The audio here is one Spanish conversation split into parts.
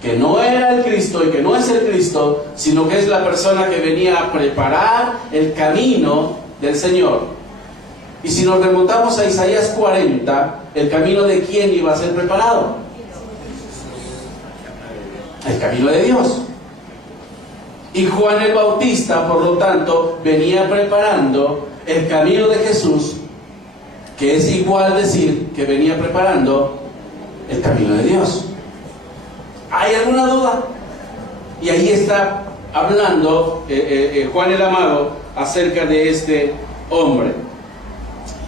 que no era el Cristo y que no es el Cristo, sino que es la persona que venía a preparar el camino del Señor. Y si nos remontamos a Isaías 40, ¿el camino de quién iba a ser preparado? El camino de Dios. Y Juan el Bautista, por lo tanto, venía preparando el camino de Jesús, que es igual decir que venía preparando el camino de Dios. ¿Hay alguna duda? Y ahí está hablando Juan el Amado acerca de este hombre.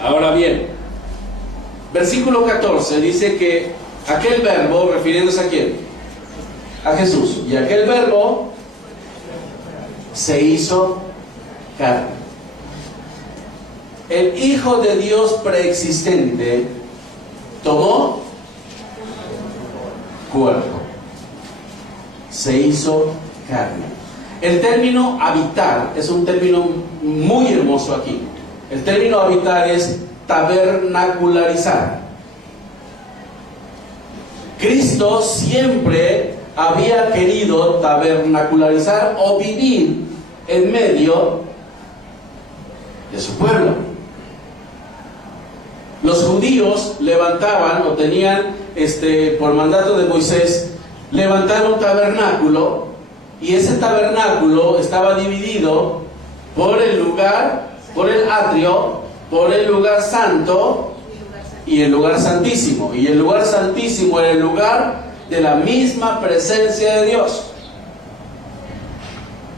Ahora bien, versículo 14 dice que aquel verbo, refiriéndose a quién, a Jesús, y aquel verbo se hizo carne. El Hijo de Dios preexistente tomó cuerpo, se hizo carne. El término habitar es un término muy hermoso aquí. El término habitar es tabernacularizar. Cristo siempre había querido tabernacularizar o vivir en medio de su pueblo. Los judíos levantaban o tenían, por mandato de Moisés, levantar un tabernáculo, y ese tabernáculo estaba dividido por el lugar, por el atrio, por el lugar santo y el lugar santísimo. Y el lugar santísimo era el lugar de la misma presencia de Dios.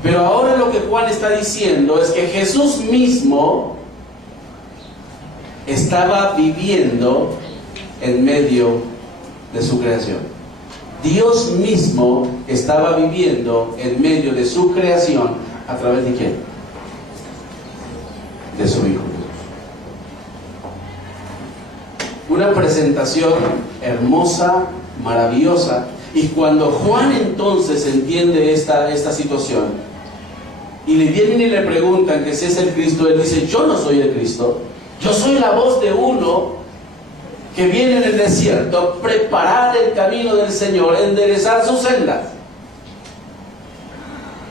Pero ahora lo que Juan está diciendo es que Jesús mismo estaba viviendo en medio de su creación. Dios mismo estaba viviendo en medio de su creación. ¿A través de quién? De su Hijo. Una presentación hermosa, maravillosa. Y cuando Juan entonces entiende esta situación, y le vienen y le preguntan que si es el Cristo, él dice: yo no soy el Cristo, yo soy la voz de uno que viene en el desierto, preparar el camino del Señor, enderezar sus sendas.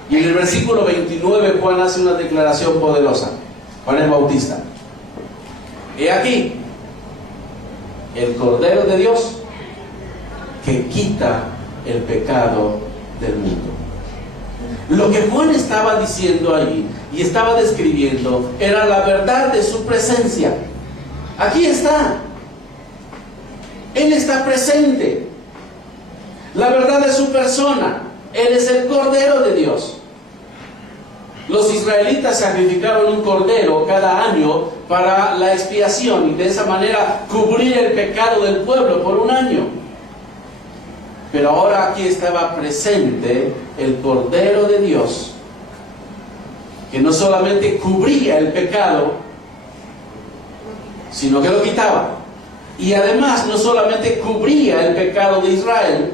Y en el versículo 29 Juan hace una declaración poderosa. Juan el Bautista: he aquí el Cordero de Dios que quita el pecado del mundo. Lo que Juan estaba diciendo ahí y estaba describiendo era la verdad de su presencia. Aquí está. Él está presente. La verdad de su persona. Él es el Cordero de Dios. Los israelitas sacrificaban un cordero cada año para la expiación y de esa manera cubrir el pecado del pueblo por un año. Pero ahora aquí estaba presente el Cordero de Dios, que no solamente cubría el pecado, sino que lo quitaba. Y además no solamente cubría el pecado de Israel,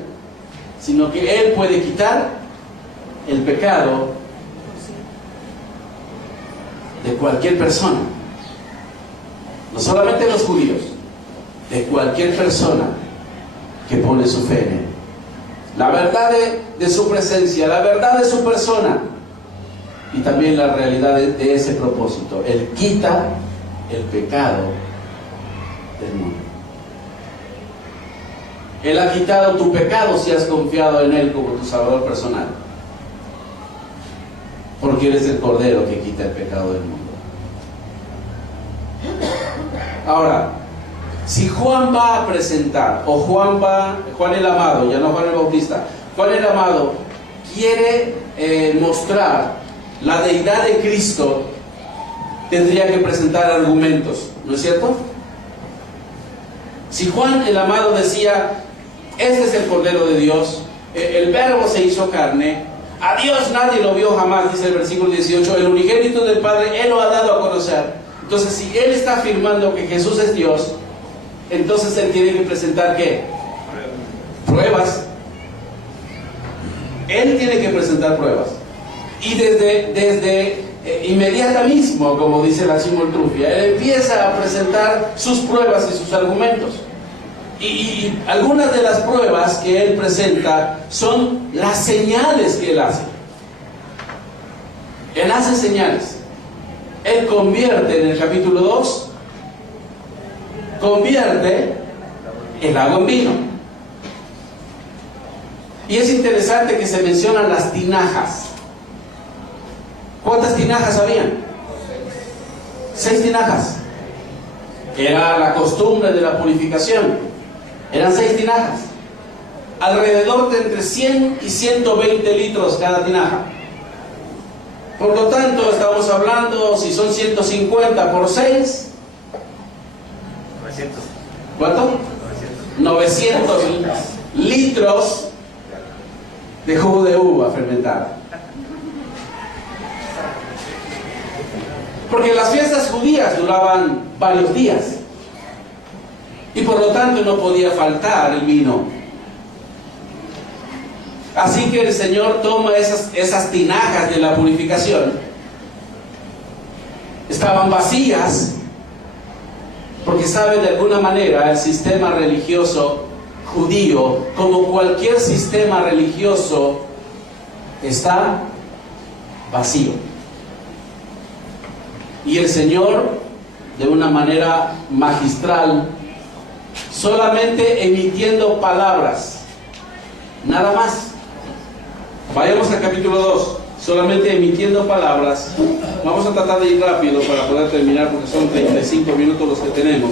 sino que Él puede quitar el pecado de cualquier persona. No solamente los judíos, de cualquier persona que pone su fe en Él. La verdad de su presencia, la verdad de su persona, y también la realidad de ese propósito. Él quita el pecado del mundo. Él ha quitado tu pecado si has confiado en Él como tu Salvador personal, porque Él es el Cordero que quita el pecado del mundo. Ahora, si Juan va a presentar, o Juan el Amado, ya no Juan el Bautista, Juan el Amado quiere mostrar la deidad de Cristo, tendría que presentar argumentos, ¿no es cierto? Si Juan el Amado decía: este es el Cordero de Dios, el Verbo se hizo carne, a Dios nadie lo vio jamás, dice el versículo 18, el unigénito del Padre, Él lo ha dado a conocer. Entonces, si Él está afirmando que Jesús es Dios, entonces Él tiene que presentar ¿qué? Pruebas. Él tiene que presentar pruebas. Y desde inmediata mismo, como dice la simultrufia, Él empieza a presentar sus pruebas y sus argumentos. Y algunas de las pruebas que él presenta son las señales que él hace. Él hace señales. Él convierte, en el capítulo 2, convierte el agua en vino. Y es interesante que se mencionan las tinajas. ¿Cuántas tinajas habían? 6 tinajas. Era la costumbre de la purificación. Eran 6 tinajas. Alrededor de entre 100 y 120 litros cada tinaja. Por lo tanto, estamos hablando, si son 150 por 6, 900. ¿cuánto? 900 litros de jugo de uva fermentada. Porque las fiestas judías duraban varios días. Y por lo tanto no podía faltar el vino. Así que el Señor toma esas tinajas de la purificación. Estaban vacías, porque sabe, de alguna manera el sistema religioso judío, como cualquier sistema religioso, está vacío. Y el Señor, de una manera magistral, solamente emitiendo palabras, nada más. Vayamos al capítulo 2, solamente emitiendo palabras. Vamos a tratar de ir rápido para poder terminar, porque son 35 minutos los que tenemos.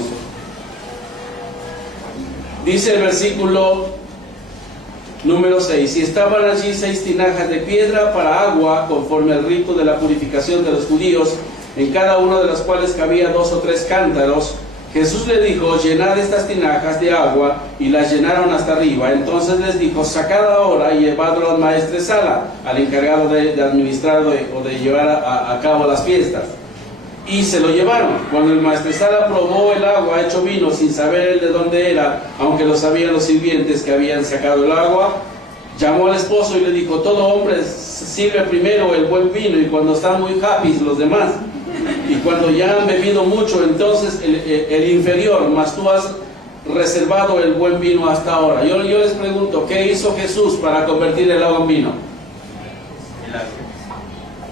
Dice el versículo número 6: y estaban allí 6 tinajas de piedra para agua, conforme al rito de la purificación de los judíos, en cada una de las cuales cabía 2 o 3 cántaros. Jesús le dijo: llenad estas tinajas de agua, y las llenaron hasta arriba. Entonces les dijo: sacad ahora y llevadlo al maestresala, al encargado de administrar o de llevar a cabo las fiestas. Y se lo llevaron. Cuando el maestresala probó el agua hecho vino, sin saber él de dónde era, aunque lo sabían los sirvientes que habían sacado el agua, llamó al esposo y le dijo: todo hombre sirve primero el buen vino, y cuando están muy happy los demás. Y cuando ya han bebido mucho, entonces el inferior, mas tú has reservado el buen vino hasta ahora. Yo les pregunto, ¿qué hizo Jesús para convertir el agua en vino?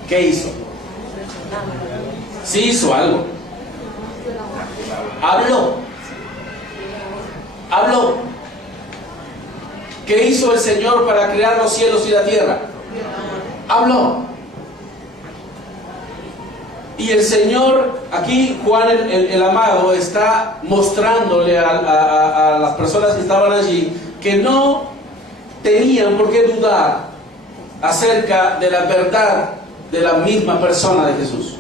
¿Qué hizo? Sí hizo algo. Habló. ¿Qué hizo el Señor para crear los cielos y la tierra? Habló. Y el Señor, aquí Juan el amado, está mostrándole a las personas que estaban allí que no tenían por qué dudar acerca de la verdad de la misma persona de Jesús.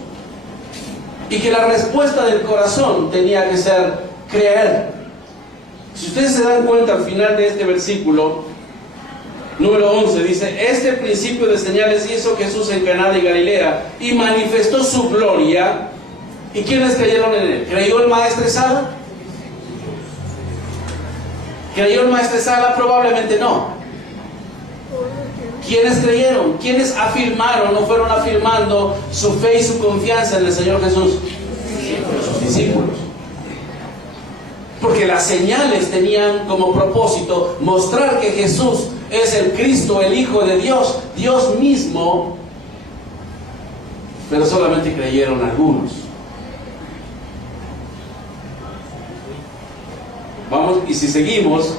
Y que la respuesta del corazón tenía que ser creer. Si ustedes se dan cuenta al final de este versículo número 11, dice: este principio de señales hizo Jesús en Caná de Galilea y manifestó su gloria. ¿Y quiénes creyeron en él? ¿Creyó el maestresala? ¿Creyó el maestresala? Probablemente no. ¿Quiénes creyeron? ¿Quiénes afirmaron o fueron afirmando su fe y su confianza en el Señor Jesús? Sus discípulos. Porque las señales tenían como propósito mostrar que Jesús es el Cristo, el Hijo de Dios, Dios mismo. Pero solamente creyeron algunos. Vamos, y si seguimos,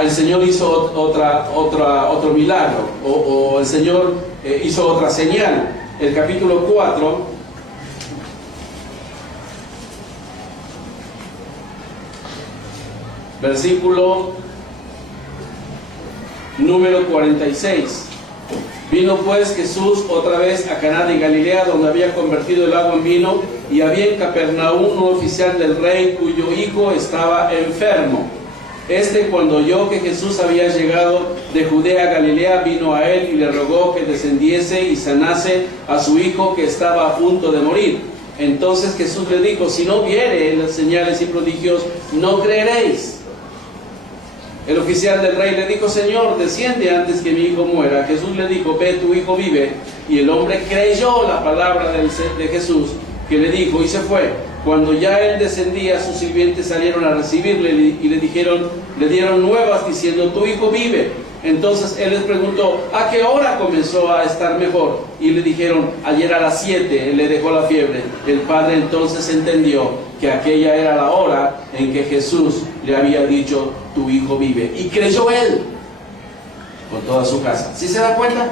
el Señor hizo otro milagro, o el Señor hizo otra señal. El capítulo 4, versículo número 46. Vino pues Jesús otra vez a Caná de Galilea, donde había convertido el agua en vino, y había en Capernaum un oficial del rey cuyo hijo estaba enfermo. Cuando oyó que Jesús había llegado de Judea a Galilea, vino a él y le rogó que descendiese y sanase a su hijo, que estaba a punto de morir. Entonces Jesús le dijo: si no viere las señales y prodigios, no creeréis. El oficial del rey le dijo: Señor, desciende antes que mi hijo muera. Jesús le dijo: ve, tu hijo vive. Y el hombre creyó la palabra de Jesús, que le dijo, y se fue. Cuando ya él descendía, sus sirvientes salieron a recibirle y le dieron nuevas diciendo: tu hijo vive. Entonces él les preguntó: ¿a qué hora comenzó a estar mejor? Y le dijeron: ayer a las 7 él le dejó la fiebre. El padre entonces entendió que aquella era la hora en que Jesús le había dicho: tu hijo vive. Y creyó él con toda su casa. ¿Sí se da cuenta?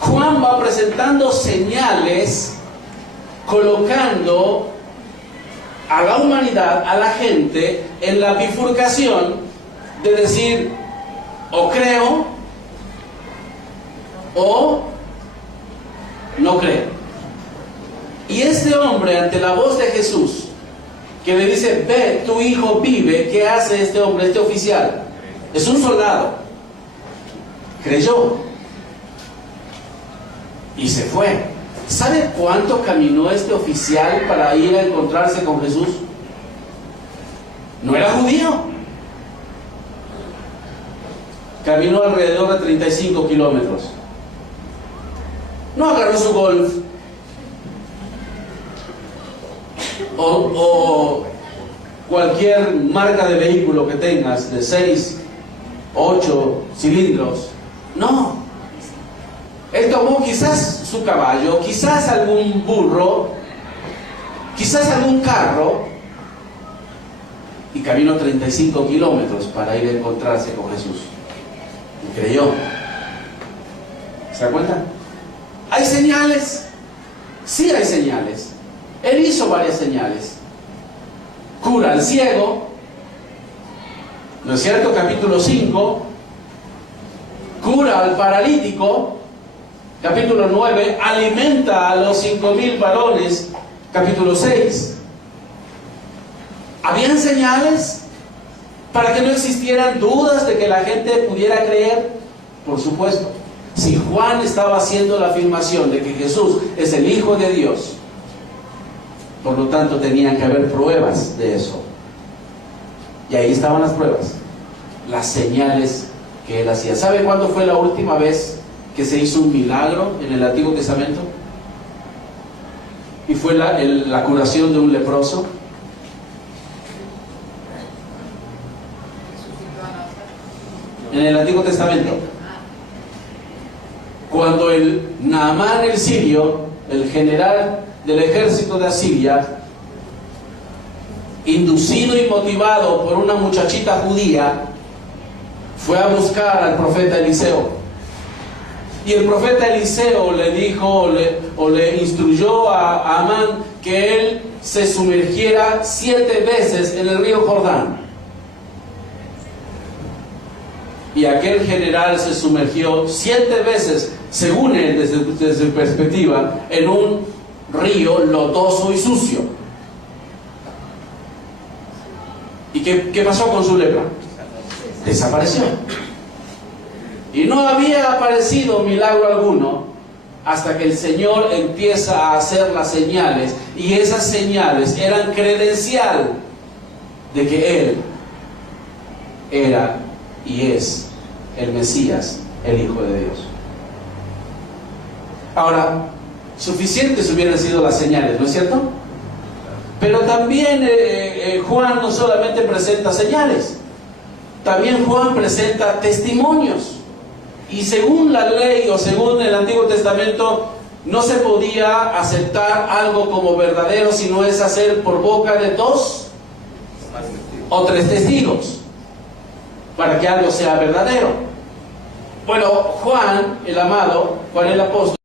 Juan va presentando señales, colocando a la humanidad, a la gente, en la bifurcación de decir: o creo o no creo. Y este hombre, ante la voz de Jesús, que le dice: ve, tu hijo vive, ¿qué hace este hombre, este oficial? Es un soldado. Creyó y se fue. ¿Sabe cuánto caminó este oficial para ir a encontrarse con Jesús? No era judío. Caminó alrededor de 35 kilómetros. No agarró su Golf o cualquier marca de vehículo que tengas de 6, 8 cilindros. No. Él tomó quizás su caballo, quizás algún burro, quizás algún carro, y caminó 35 kilómetros para ir a encontrarse con Jesús. Y creyó. ¿Se da cuenta? ¿Hay señales? Sí hay señales. Él hizo varias señales. Cura al ciego, ¿no es cierto? Capítulo 5. Cura al paralítico. Capítulo 9, alimenta a los 5,000 varones. Capítulo 6. ¿Habían señales para que no existieran dudas de que la gente pudiera creer? Por supuesto. Si Juan estaba haciendo la afirmación de que Jesús es el Hijo de Dios, por lo tanto tenían que haber pruebas de eso. Y ahí estaban las pruebas, las señales que él hacía. ¿Sabe cuándo fue la última vez que se hizo un milagro en el Antiguo Testamento? Y fue la curación de un leproso. En el Antiguo Testamento, cuando el Naamán el sirio, el general del ejército de Asiria, inducido y motivado por una muchachita judía, fue a buscar al profeta Eliseo. Y el profeta Eliseo le dijo o le instruyó a Amán que él se sumergiera 7 veces en el río Jordán. Y aquel general se sumergió 7 veces, según él, desde su perspectiva, en un río lodoso y sucio. ¿Y qué pasó con su lepra? Desapareció. Y no había aparecido milagro alguno hasta que el Señor empieza a hacer las señales, y esas señales eran credencial de que Él era y es el Mesías, el Hijo de Dios. Ahora, suficientes hubieran sido las señales, ¿no es cierto? Pero también Juan no solamente presenta señales, también Juan presenta testimonios. Y según la ley o según el Antiguo Testamento, no se podía aceptar algo como verdadero si no es hacer por boca de 2 o 3 testigos para que algo sea verdadero. Bueno, Juan, el amado, Juan el apóstol,